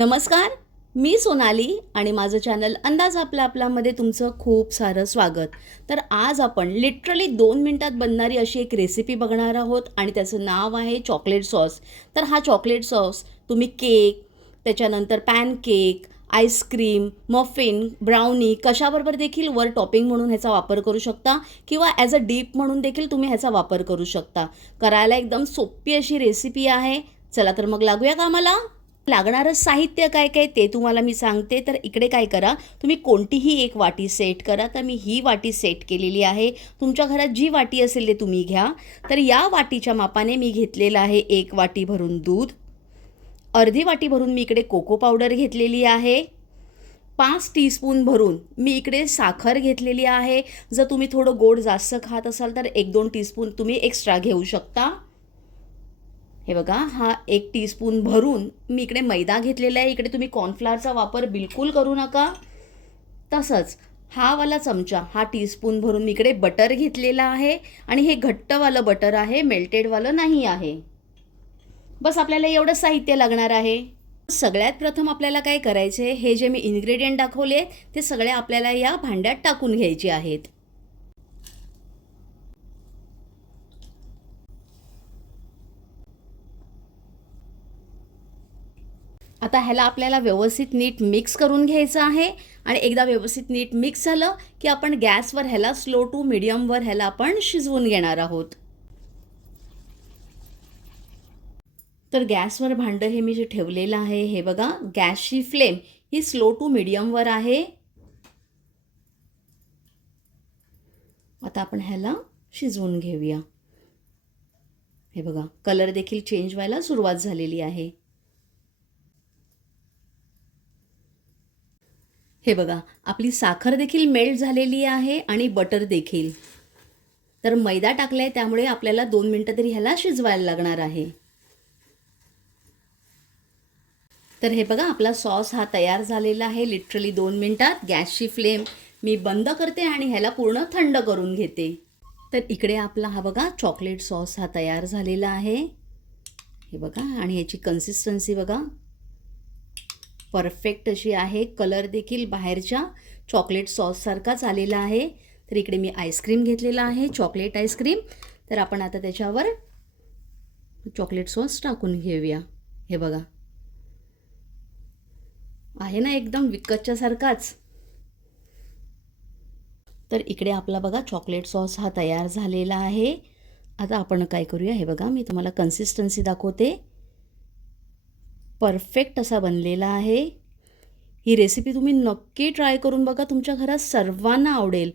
नमस्कार मी सोनाली आणि माझं चॅनल अंदाज आपला आपलामध्ये तुमचं खूप सारं स्वागत. तर आज आपण लिटरली दोन मिनटात बनणारी अशी एक रेसिपी बघणार आहोत आणि त्याचं नाव आहे चॉकलेट सॉस तर हा चॉकलेट सॉस तुम्ही केक त्याच्यानंतर pancake ice cream muffin brownie कशाबरोबर देखील वर टॉपिंग म्हणून ह्याचा वापर करू शकता किंवा ॲज अ डीप म्हणून देखील तुम्ही ह्याचा वापर करू शकता. करायला एकदम सोपी अशी रेसिपी आहे. चला तर मग लागूया का मला लागणारं साहित्य काय काय ते तुम्हाला मी सांगते. तर इकडे काय करा तुम्ही कोणतीही एक वाटी सेट करा. तर मी ही वाटी सेट केलेली आहे. तुमच्या घरात जी वाटी असेल ते तुम्ही घ्या. तर या वाटीच्या मापाने मी घेतलेलं आहे एक वाटी भरून दूध. अर्धी वाटी भरून मी इकडे कोको पावडर घेतलेली आहे. पाच टीस्पून भरून मी इकडे साखर घेतलेली आहे. जर तुम्ही थोडं गोड जास्त खात असाल तर एक दोन टीस्पून तुम्ही एक्स्ट्रा घेऊ शकता. हे बघा हा एक टीस्पून भरून मी इकडे मैदा घेतलेला आहे. इकडे तुम्ही कॉर्नफ्लावरचा वापर बिलकुल करू नका. तसंच हा वाला चमचा हा टीस्पून भरून मी इकडे बटर घेतलेला आहे. आणि हे घट्टवालं बटर आहे मेल्टेडवालं नाही आहे. बस आपल्याला एवढं साहित्य लागणार आहे. सगळ्यात प्रथम आपल्याला काय करायचे हे जे मी इन्ग्रेडियंट दाखवले ते सगळे आपल्याला या भांड्यात टाकून घ्यायचे आहेत. आता ह्याला आपल्याला व्यवस्थित नीट मिक्स करून घ्यायचं आहे. आणि एकदा व्यवस्थित नीट मिक्स झालं की आपण गॅसवर ह्याला स्लो टू मिडियमवर ह्याला आपण शिजवून घेणार आहोत. तर गॅसवर भांडं हे मी जे ठेवलेलं आहे हे बघा गॅसची फ्लेम ही स्लो टू मिडियमवर आहे. आता आपण ह्याला शिजवून घेऊया. हे बघा कलर देखील चेंज व्हायला सुरुवात झालेली आहे. हे बघा आपली साखर देखील मेल्ट झालेली आहे आणि बटर देखील. तर मैदा टाकला आहे त्यामुळे आपल्याला दोन मिनटं तरी ह्याला शिजवायला लागणार आहे. तर हे बघा आपला सॉस हा तयार झालेला आहे लिटरली दोन मिनटात. गॅसची फ्लेम मी बंद करते आणि ह्याला पूर्ण थंड करून घेते. तर इकडे आपला हा बघा चॉकलेट सॉस हा तयार झालेला आहे. हे बघा आणि ह्याची कन्सिस्टन्सी बघा. परफेक्ट अशी आहे. कलर देखील बाहेरच्या चॉकलेट सॉससारखाच आलेला आहे. तर इकडे मी आईस्क्रीम घेतलेला आहे चॉकलेट आईस्क्रीम तर आपण आता त्याच्यावर चॉकलेट सॉस टाकून घेऊया. हे बघा. आहे ना एकदम विकतच्यासारखाच तर इकडे आपला बघा चॉकलेट सॉस हा तयार झालेला आहे. आता आपण काय करूया? हे बघा मी तुम्हाला कन्सिस्टन्सी दाखवते. परफेक्ट असा बनलेला आहे. ही रेसिपी तुम्ही नक्की ट्राय करून बघा. तुमच्या घरात सर्वांना आवडेल.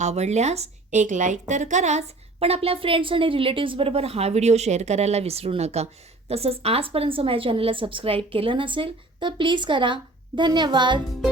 आवडल्यास एक लाईक तर कराच पण आपल्या फ्रेंड्स आणि रिलेटिव्सबरोबर हा व्हिडिओ शेअर करायला विसरू नका. तसंच आजपर्यंत माझ्या चॅनलला सबस्क्राईब केलं नसेल तर प्लीज करा. धन्यवाद.